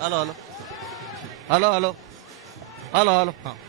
Hello hello hello hello hello hello હા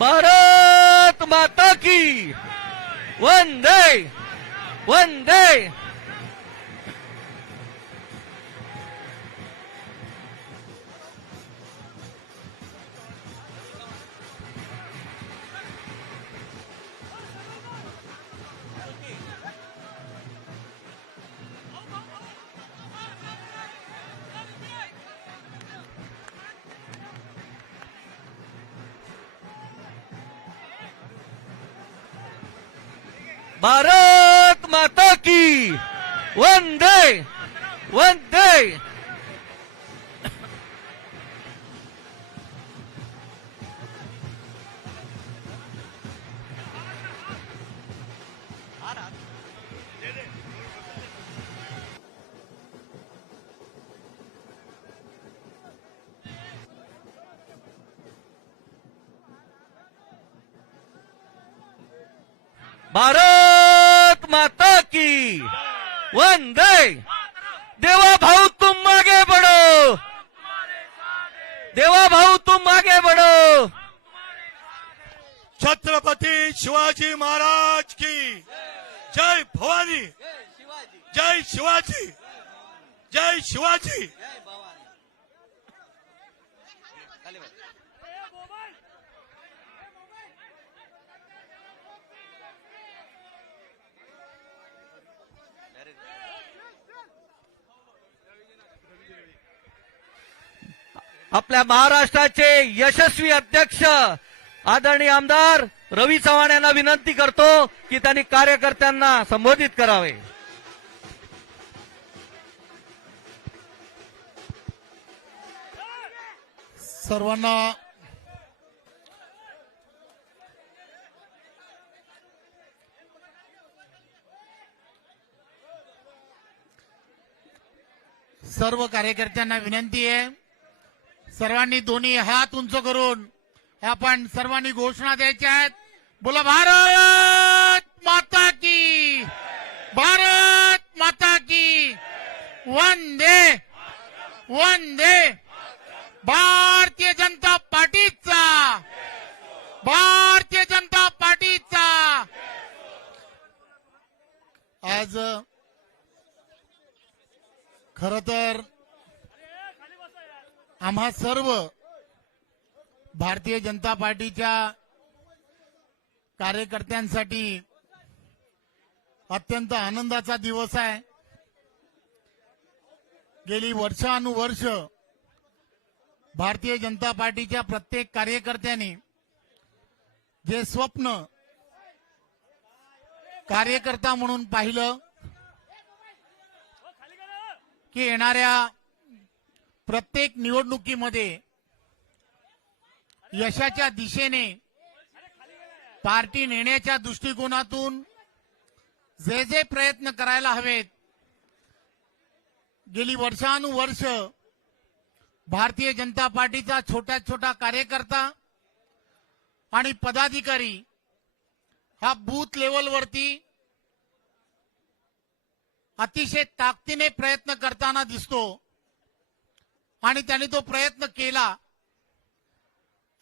भारत माता की Vande Vande One day! One day! Vande देवा भाऊ तुम मागे बडो देवा भाऊ तुम मागे बडो छत्रपती शिवाजी महाराज की जय भवानी जय शिवाजी जय शिवाजी आपल्या महाराष्ट्राचे यशस्वी अध्यक्ष आदरणीय आमदार रवी चव्हाण यांना विनंती करतो की त्यांनी कार्यकर्त्यांना संबोधित करावे सर्वांना सर्व कार्यकर्त्यांना विनंती आहे सर्वांनी दोन्ही हात उंच करून आपण सर्वांनी घोषणा द्यायच्या आहेत बोला भारत माता की भारत माता की वंदे वंदे भारतीय जनता पार्टीचा भारतीय जनता पार्टीचा आज खर तर आम्हा सर्व भारतीय जनता पार्टीच्या कार्यकर्त्यांसाठी अत्यंत आनंदाचा दिवस आहे गेली वर्षानुवर्ष भारतीय जनता पार्टीच्या प्रत्येक कार्यकर्त्याने जे स्वप्न कार्यकर्ता म्हणून पाहिलं की येणाऱ्या प्रत्येक निवडणुकीमध्ये यशाच्या दिशेने पार्टी नेण्याच्या दृष्टिकोनातून जे जे प्रयत्न करायला हवेत गेली वर्षानुवर्ष भारतीय जनता पार्टीचा छोटा छोटा कार्यकर्ता आणि पदाधिकारी हा बूथ लेवलवरती अतिशय ताकदीने प्रयत्न करताना दिसतो आणि त्यांनी तो प्रयत्न केला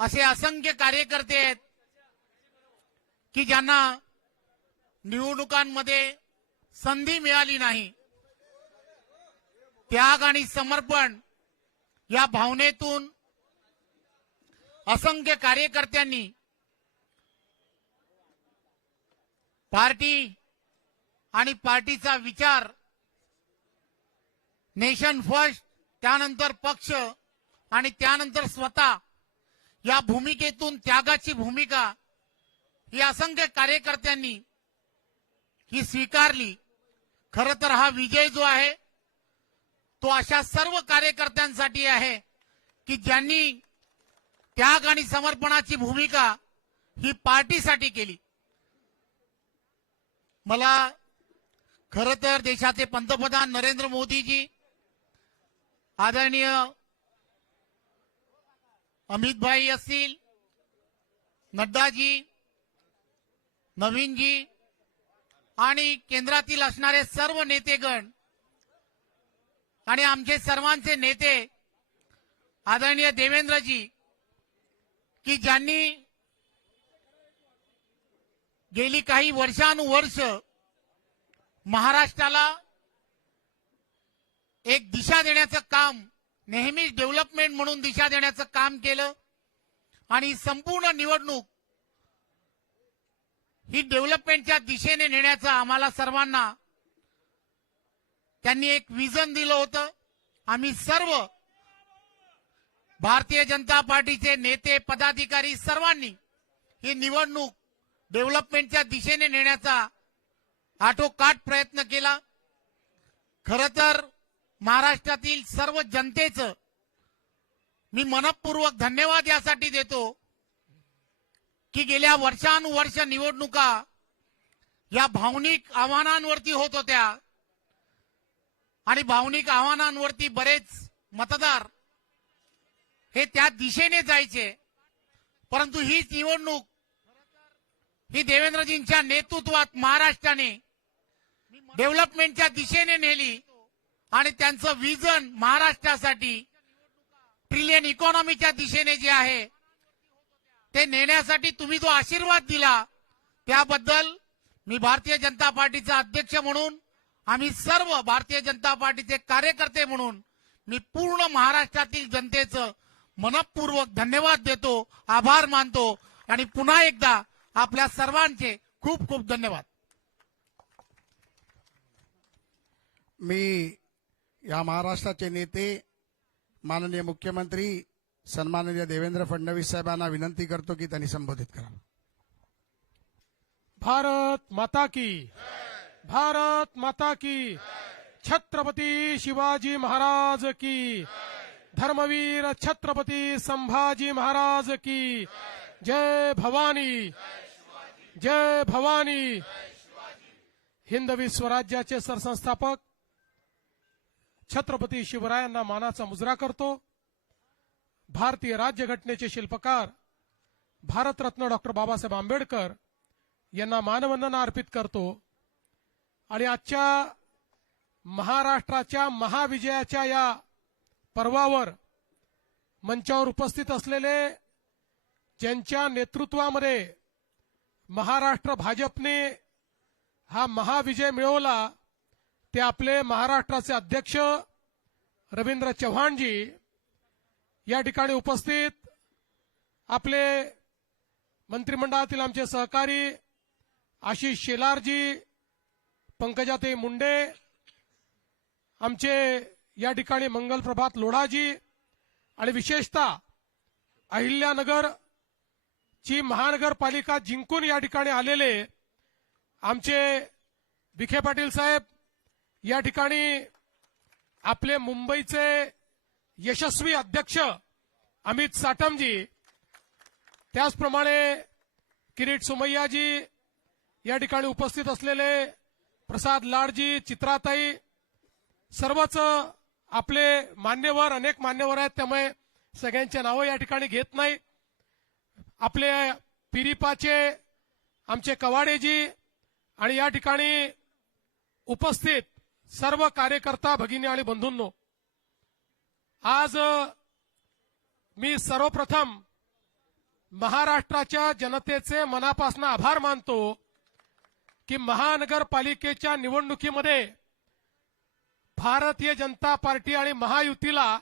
असे असंख्य कार्यकर्ते आहेत की ज्यांना निवडणुकांमध्ये संधी मिळाली नाही त्याग आणि समर्पण या भावनेतून असंख्य कार्यकर्त्यांनी पार्टी आणि पार्टीचा विचार नेशन फर्स्ट त्यानंतर पक्ष आणि त्यानंतर स्वतः या भूमिकेतून त्यागाची भूमिका ही असंख्य कार्यकर्त्यांनी ही स्वीकारली खर तर हा विजय जो आहे तो अशा सर्व कार्यकर्त्यांसाठी आहे की ज्यांनी त्याग आणि समर्पणाची भूमिका ही पार्टीसाठी केली मला खर तर देशाचे पंतप्रधान नरेंद्र मोदीजी आदरणीय अमितभाई असतील नड्डाजी नवीनजी आणि केंद्रातील असणारे सर्व नेतेगण आणि आमचे सर्वांचे नेते आदरणीय देवेंद्रजी की ज्यांनी गेली काही वर्षानुवर्ष महाराष्ट्राला एक दिशा देण्याचं काम नेहमीच डेव्हलपमेंट म्हणून दिशा देण्याचं काम केलं आणि संपूर्ण निवडणूक ही डेव्हलपमेंटच्या दिशेने नेण्याचं आम्हाला सर्वांना त्यांनी एक विजन दिलं होतं आम्ही सर्व भारतीय जनता पार्टीचे नेते पदाधिकारी सर्वांनी ही निवडणूक डेव्हलपमेंटच्या दिशेने नेण्याचा आठोकाट प्रयत्न केला खरं तर महाराष्ट्रातील सर्व जनतेच मी मनपूर्वक धन्यवाद यासाठी देतो की गेल्या वर्षानुवर्ष निवडणुका या भावनिक आव्हानांवरती होत होत्या आणि भावनिक आव्हानांवरती बरेच मतदार हे त्या दिशेने जायचे परंतु हीच निवडणूक ही देवेंद्रजींच्या नेतृत्वात महाराष्ट्राने डेव्हलपमेंटच्या दिशेने नेली आणि त्यांचं विजन महाराष्ट्रासाठी ट्रिलियन इकॉनॉमीच्या दिशेने जे आहे ते नेण्यासाठी तुम्ही जो आशीर्वाद दिला त्याबद्दल मी भारतीय जनता पार्टीचा अध्यक्ष म्हणून आम्ही सर्व भारतीय जनता पार्टीचे कार्यकर्ते म्हणून मी पूर्ण महाराष्ट्रातील जनतेचं मनपूर्वक धन्यवाद देतो आभार मानतो आणि पुन्हा एकदा आपल्या सर्वांचे खूप खूप धन्यवाद मी या महाराष्ट्राचे नेते माननीय मुख्यमंत्री सन्माननीय देवेंद्र फडणवीस साहेबांना विनंती करतो की त्यांनी संबोधित करा भारत माता की भारत माता की छत्रपती शिवाजी महाराज की धर्मवीर छत्रपती संभाजी महाराज की जय भवानी जय भवानी हिंदवी स्वराज्याचे सरसंस्थापक छत्रपती शिवरायांना मानाचा मुजरा करतो भारतीय राज्यघटनेचे शिल्पकार भारतरत्न डॉक्टर बाबासाहेब आंबेडकर यांना मानवंदना अर्पित करतो आणि आजच्या महाराष्ट्राच्या महाविजयाच्या या पर्वावर मंचावर उपस्थित असलेले ज्यांच्या नेतृत्वामध्ये महाराष्ट्र भाजपने हा महाविजय मिळवला ते आपले महाराष्ट्राचे अध्यक्ष रवींद्र चव्हाणजी या ठिकाणी उपस्थित आपले मंत्रिमंडळातील आमचे सहकारी आशिष शेलारजी पंकजाते मुंडे आमचे या ठिकाणी मंगल प्रभात लोढाजी आणि विशेषतः अहिल्यानगर ची महानगरपालिका जिंकून या ठिकाणी आलेले आमचे विखे पाटील साहेब या ठिकाणी आपले मुंबईचे यशस्वी अध्यक्ष अमित साटमजी त्याचप्रमाणे किरीट सुमय्याजी या ठिकाणी उपस्थित असलेले प्रसाद लाडजी चित्राताई सर्वच आपले मान्यवर अनेक मान्यवर आहेत त्यामुळे सगळ्यांचे नावं या ठिकाणी घेत नाही आपले पिरिपाचे आमचे कवाडेजी आणि या ठिकाणी उपस्थित सर्व कार्यकर्ता भगिनी आणि बंधूंनो आज मी सर्वप्रथम महाराष्ट्राच्या जनतेचे मनापासून आभार मानतो की महानगरपालिकेच्या निवडणुकीमध्ये भारतीय जनता पार्टी आणि महायुतीला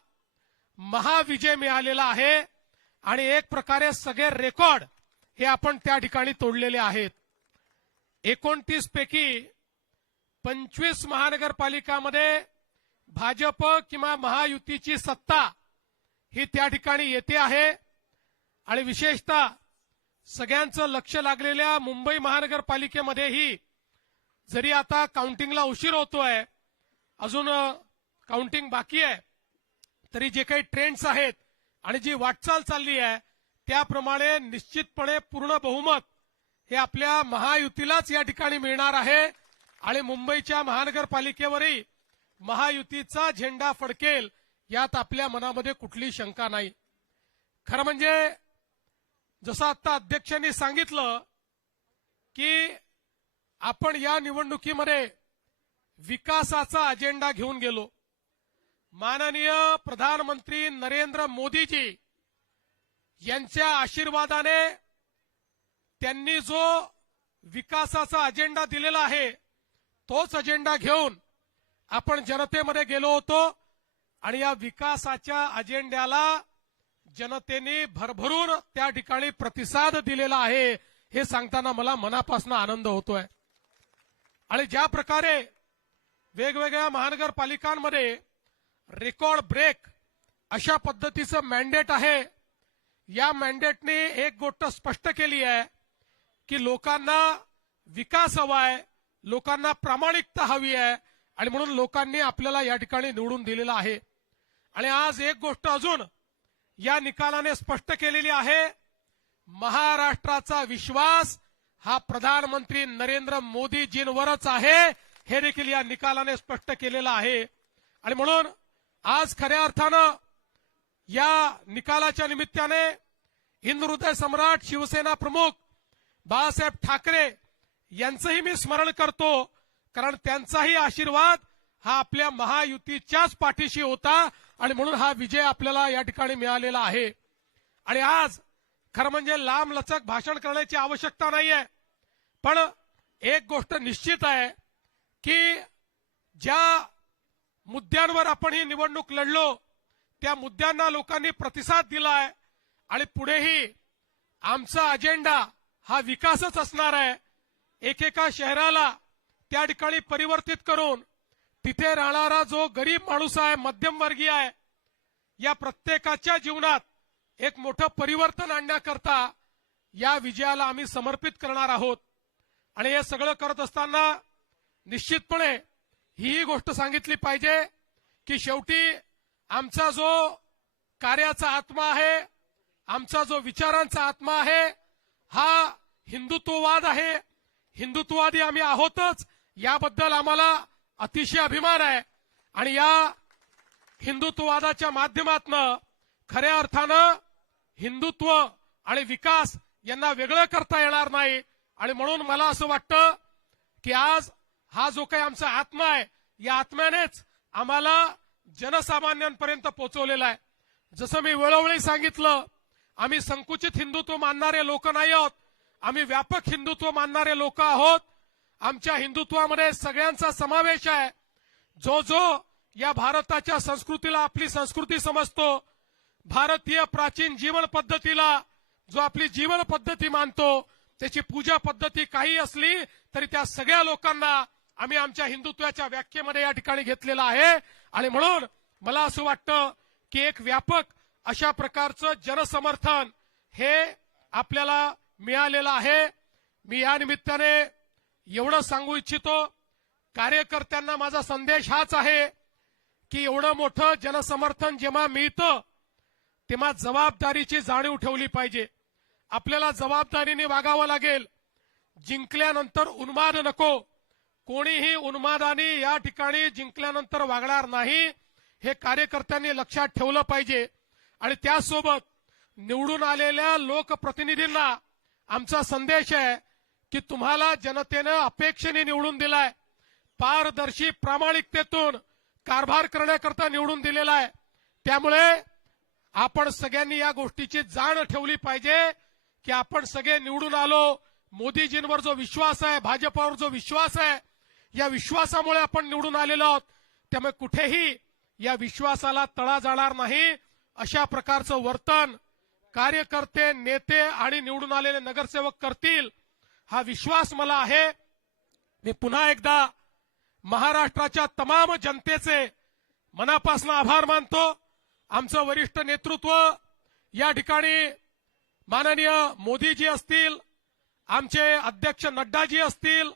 महाविजय मिळालेला आहे आणि एक प्रकारे सगळे रेकॉर्ड हे आपण त्या ठिकाणी तोडलेले आहेत एकोणतीस पैकी पंचवीस महानगरपालिकामध्ये भाजप किंवा महायुतीची सत्ता ही त्या ठिकाणी येते आहे आणि विशेषतः सगळ्यांचं लक्ष लागलेल्या मुंबई महानगरपालिकेमध्येही जरी आता काउंटिंगला उशीर होतोय अजून काउंटिंग बाकी आहे तरी जे काही ट्रेंड्स आहेत आणि जी वाटचाल चालली आहे त्याप्रमाणे निश्चितपणे पूर्ण बहुमत हे आपल्या महायुतीलाच या ठिकाणी मिळणार आहे आणि मुंबईच्या महानगरपालिकेवरही महायुतीचा झेंडा फडकेल यात आपल्या मनामध्ये कुठली शंका नाही खरं म्हणजे जसं आता अध्यक्षांनी सांगितलं की आपण या निवडणुकीमध्ये विकासाचा अजेंडा घेऊन गेलो माननीय प्रधानमंत्री नरेंद्र मोदीजी यांच्या आशीर्वादाने त्यांनी जो विकासाचा अजेंडा दिलेला आहे तोच अजेंडा घेऊन आपण जनतेमध्ये गेलो होतो आणि या विकासाच्या अजेंड्याला जनतेने भरभरून त्या ठिकाणी प्रतिसाद दिलेला आहे हे सांगताना मला मनापासून आनंद होतोय आणि ज्या प्रकारे वेगवेगळ्या महानगरपालिकांमध्ये रेकॉर्ड ब्रेक अशा पद्धतीचं मॅन्डेट आहे या मॅन्डेटने एक गोष्ट स्पष्ट केली आहे की लोकांना विकास हवा आहे लोकांना प्रामाणिकता हवी आहे आणि म्हणून लोकांनी आपल्याला या ठिकाणी निवडून दिलेला आहे आणि आज एक गोष्ट अजून या निकालाने स्पष्ट केलेली आहे महाराष्ट्राचा विश्वास हा प्रधानमंत्री नरेंद्र मोदीजींवरच आहे हे देखील या निकालाने स्पष्ट केलेलं आहे आणि म्हणून आज खऱ्या अर्थानं या निकालाच्या निमित्ताने हिंद हृदय सम्राट शिवसेना प्रमुख बाळासाहेब ठाकरे यांचंही मी स्मरण करतो कारण त्यांचाही आशीर्वाद हा आपल्या महायुतीच्याच पाठीशी होता आणि म्हणून हा विजय आपल्याला या ठिकाणी मिळालेला आहे आणि आज खरं म्हणजे लांब लचक भाषण करण्याची आवश्यकता नाहीये पण एक गोष्ट निश्चित आहे की ज्या मुद्द्यांवर आपण ही निवडणूक लढलो त्या मुद्द्यांना लोकांनी प्रतिसाद दिलाय आणि पुढेही आमचा अजेंडा हा विकासच असणार आहे एकेका शहराला त्या ठिकाणी परिवर्तित करून तिथे राहणारा जो गरीब माणूस आहे मध्यमवर्गीय आहे या प्रत्येकाच्या जीवनात एक मोठं परिवर्तन आणण्याकरता या विजयाला आम्ही समर्पित करणार आहोत आणि हे सगळं करत असताना निश्चितपणे ही गोष्ट सांगितली पाहिजे की शेवटी आमचा जो कार्याचा आत्मा आहे आमचा जो विचारांचा आत्मा आहे हा हिंदुत्ववाद आहे हिंदुत्ववादी आम्ही आहोतच याबद्दल आम्हाला अतिशय अभिमान आहे आणि या हिंदुत्ववादाच्या माध्यमातनं खऱ्या अर्थानं हिंदुत्व आणि विकास यांना वेगळं करता येणार नाही आणि म्हणून मला असं वाटतं की आज हा जो काही आमचा आत्मा आहे या आत्म्यानेच आम्हाला जनसामान्यांपर्यंत पोहोचवलेला आहे जसं मी वेळोवेळी सांगितलं आम्ही संकुचित हिंदुत्व मानणारे लोक नाही आहोत आम्ही व्यापक हिंदुत्व मानणारे लोक आहोत आमच्या हिंदुत्वामध्ये सगळ्यांचा समावेश आहे जो जो या भारताच्या संस्कृतीला आपली संस्कृती समजतो भारतीय प्राचीन जीवन पद्धतीला जो आपली जीवन पद्धती मानतो त्याची पूजा पद्धती काही असली तरी त्या सगळ्या लोकांना आम्ही आमच्या हिंदुत्वाच्या व्याख्येमध्ये या ठिकाणी घेतलेला आहे आणि म्हणून मला असं वाटतं की एक व्यापक अशा प्रकारचं जनसमर्थन हे आपल्याला मिळालेला आहे मी या निमित्ताने एवढं सांगू इच्छितो कार्यकर्त्यांना माझा संदेश हाच आहे की एवढं मोठं जनसमर्थन जेव्हा मिळतं तेव्हा जबाबदारीची जाणीव ठेवली पाहिजे आपल्याला जबाबदारीने वागावं लागेल जिंकल्यानंतर उन्माद नको कोणीही उन्मादानी या ठिकाणी जिंकल्यानंतर वागणार नाही हे कार्यकर्त्यांनी लक्षात ठेवलं पाहिजे आणि त्यासोबत निवडून आलेल्या लोकप्रतिनिधींना आमचा संदेश आहे की तुम्हाला जनतेनं अपेक्षेने निवडून दिलाय पारदर्शी प्रामाणिकतेतून कारभार करण्याकरता निवडून दिलेला आहे त्यामुळे आपण सगळ्यांनी या गोष्टीची जाण ठेवली पाहिजे की आपण सगळे निवडून आलो मोदीजींवर जो विश्वास आहे भाजपावर जो विश्वास आहे या विश्वासामुळे आपण निवडून आलेलो आहोत त्यामुळे कुठेही या विश्वासाला तळा जाणार नाही अशा प्रकारचं वर्तन कार्यकर्ते नेते आणि निवडून आलेले नगरसेवक करतील हा विश्वास मला आहे मी पुन्हा एकदा महाराष्ट्राच्या तमाम जनतेचे मनापासून आभार मानतो आमचं वरिष्ठ नेतृत्व या ठिकाणी माननीय मोदीजी असतील आमचे अध्यक्ष नड्डाजी असतील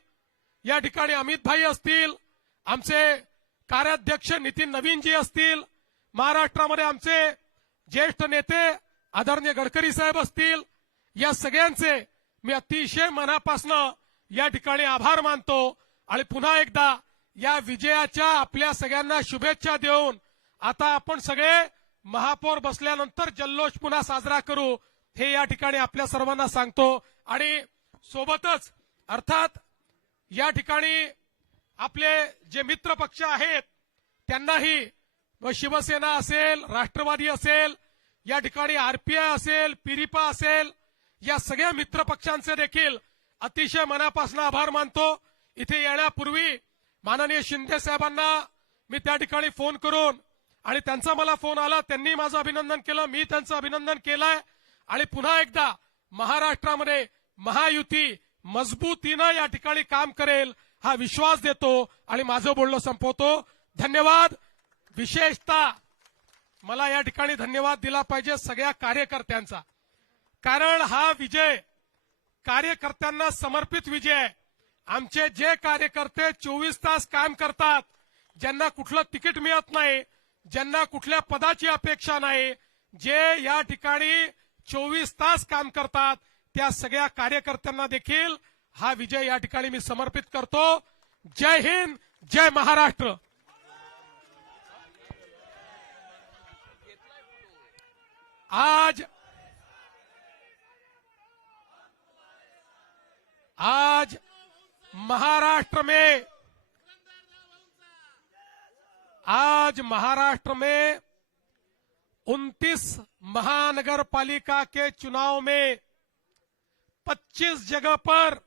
या ठिकाणी अमित भाई असतील आमचे कार्याध्यक्ष नितीन नवीनजी असतील महाराष्ट्रामध्ये आमचे ज्येष्ठ नेते आदरणीय गडकरी साहेब असतील या सगळ्यांचे मी अतिशय मनापासून या ठिकाणी आभार मानतो आणि पुन्हा एकदा या विजयाच्या आपल्या सगळ्यांना शुभेच्छा देऊन आता आपण सगळे महापौर बसल्यानंतर जल्लोष पुन्हा साजरा करू हे या ठिकाणी आपल्या सर्वांना सांगतो आणि सोबतच अर्थात या ठिकाणी आपले जे मित्र पक्ष आहेत त्यांनाही शिवसेना असेल राष्ट्रवादी असेल या ठिकाणी आरपीआय असेल पिरिपा असेल या सगळ्या मित्र पक्षांचे देखील अतिशय मनापासून आभार मानतो इथे येण्यापूर्वी माननीय शिंदे साहेबांना मी त्या ठिकाणी फोन करून आणि त्यांचा मला फोन आला त्यांनी माझं अभिनंदन केलं मी त्यांचं अभिनंदन केलंय आणि पुन्हा एकदा महाराष्ट्रामध्ये महायुती मजबूतीनं या ठिकाणी काम करेल हा विश्वास देतो आणि माझं बोलणं संपवतो धन्यवाद विशेषतः मला या ठिकाणी धन्यवाद दिला पाहिजे सगळ्या कार्यकर्त्यांचा कारण हा विजय कार्यकर्त्यांना समर्पित विजय आहे आमचे जे कार्यकर्ते चोवीस तास काम करतात ज्यांना कुठलं तिकीट मिळत नाही ज्यांना कुठल्या पदाची अपेक्षा नाही जे या ठिकाणी चोवीस तास काम करतात त्या सगळ्या कार्यकर्त्यांना देखील हा विजय या ठिकाणी मी समर्पित करतो जय हिंद जय महाराष्ट्र आज आज महाराष्ट्र में आज महाराष्ट्र में 29 महानगर पालिका के चुनाव में 25 जगह पर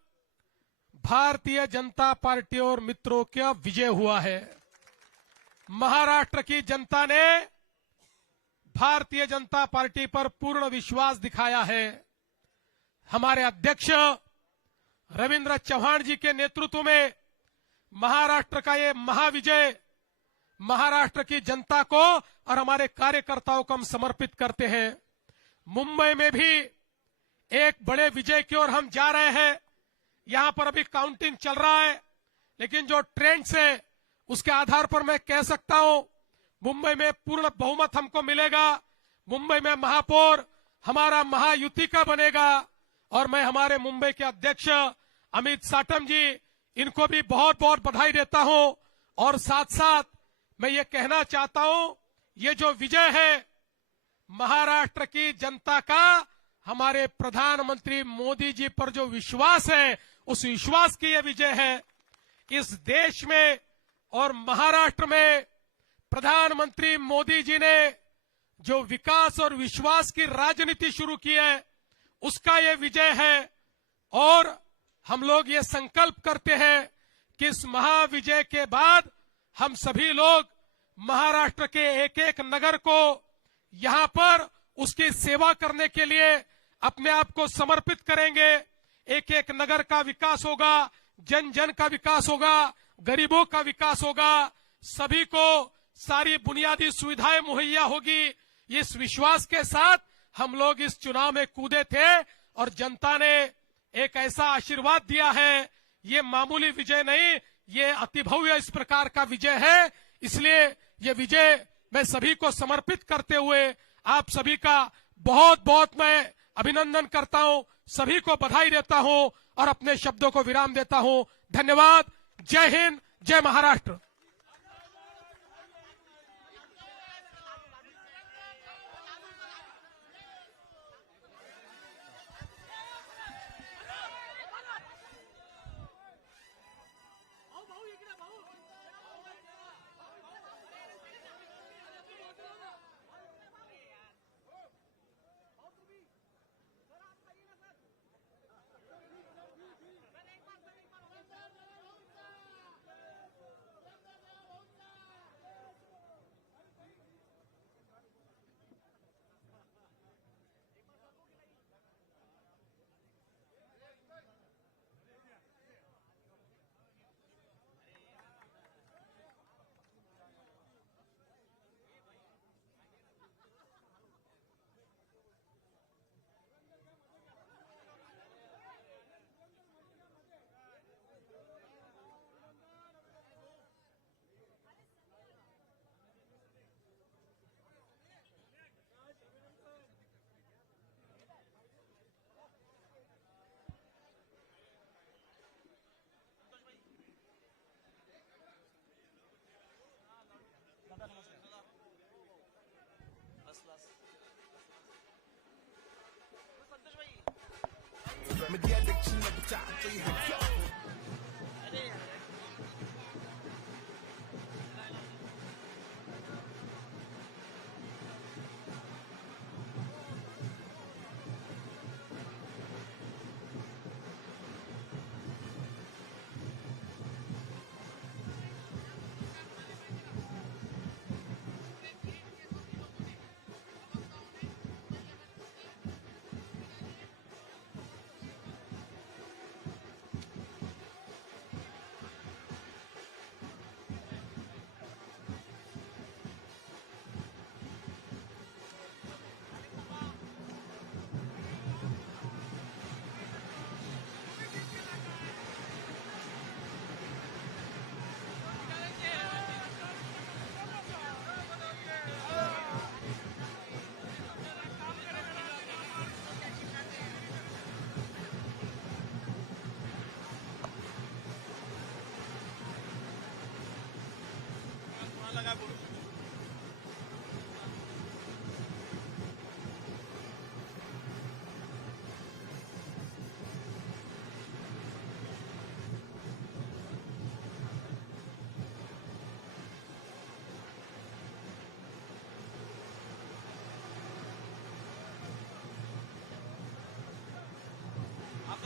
भारतीय जनता पार्टी और मित्रों का विजय हुआ है महाराष्ट्र की जनता ने भारतीय जनता पार्टी पर पूर्ण विश्वास दिखाया है हमारे अध्यक्ष रविंद्र चौहान जी के नेतृत्व में महाराष्ट्र का ये महाविजय महाराष्ट्र की जनता को और हमारे कार्यकर्ताओं को हम समर्पित करते हैं मुंबई में भी एक बड़े विजय की ओर हम जा रहे हैं यहां पर अभी काउंटिंग चल रहा है लेकिन जो ट्रेंड्स है उसके आधार पर मैं कह सकता हूं मुंबई में पूर्ण बहुमत हमको मिलेगा मुंबई में महापौर हमारा महायुति का बनेगा और मैं हमारे मुंबई के अध्यक्ष अमित साटम जी इनको भी बहुत बहुत बधाई देता हूं और साथ साथ मैं ये कहना चाहता हूं ये जो विजय है महाराष्ट्र की जनता का हमारे प्रधानमंत्री मोदी जी पर जो विश्वास है उस विश्वास की यह विजय है इस देश में और महाराष्ट्र में प्रधानमंत्री मोदी जी ने जो विकास और विश्वास की राजनीति शुरू की है उसका ये विजय है और हम लोग ये संकल्प करते हैं कि इस महाविजय के बाद हम सभी लोग महाराष्ट्र के एक एक नगर को यहाँ पर उसकी सेवा करने के लिए अपने आप को समर्पित करेंगे एक एक नगर का विकास होगा जन जन का विकास होगा गरीबों का विकास होगा सभी को सारी बुनियादी सुविधाएं मुहैया होगी इस विश्वास के साथ हम लोग इस चुनाव में कूदे थे और जनता ने एक ऐसा आशीर्वाद दिया है ये मामूली विजय नहीं ये अति भव्य इस प्रकार का विजय है इसलिए ये विजय मैं सभी को समर्पित करते हुए आप सभी का बहुत बहुत मैं अभिनंदन करता हूँ सभी को बधाई देता हूँ और अपने शब्दों को विराम देता हूँ धन्यवाद जय हिंद जय महाराष्ट्र never top 300.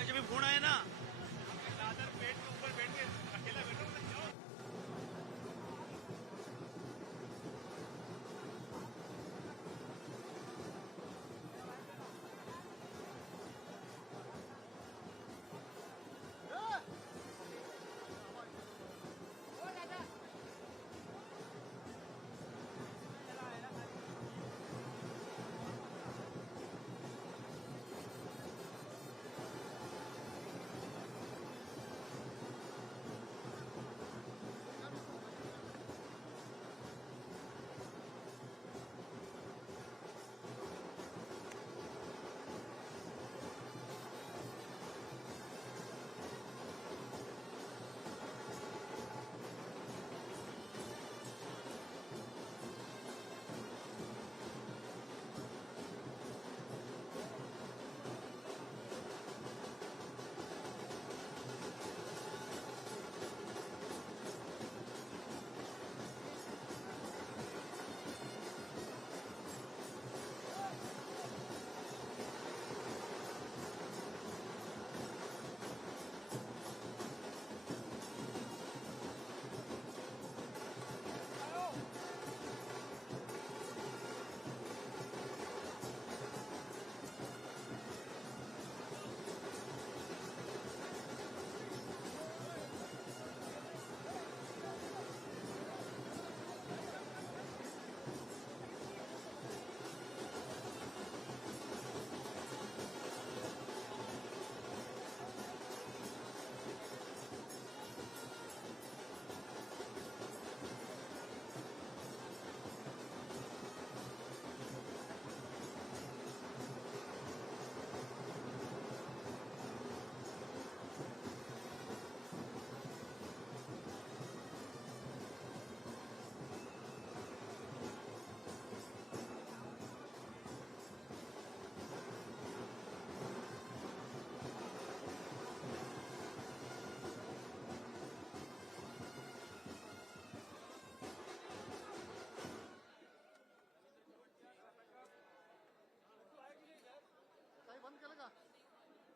मी फोन आहे ना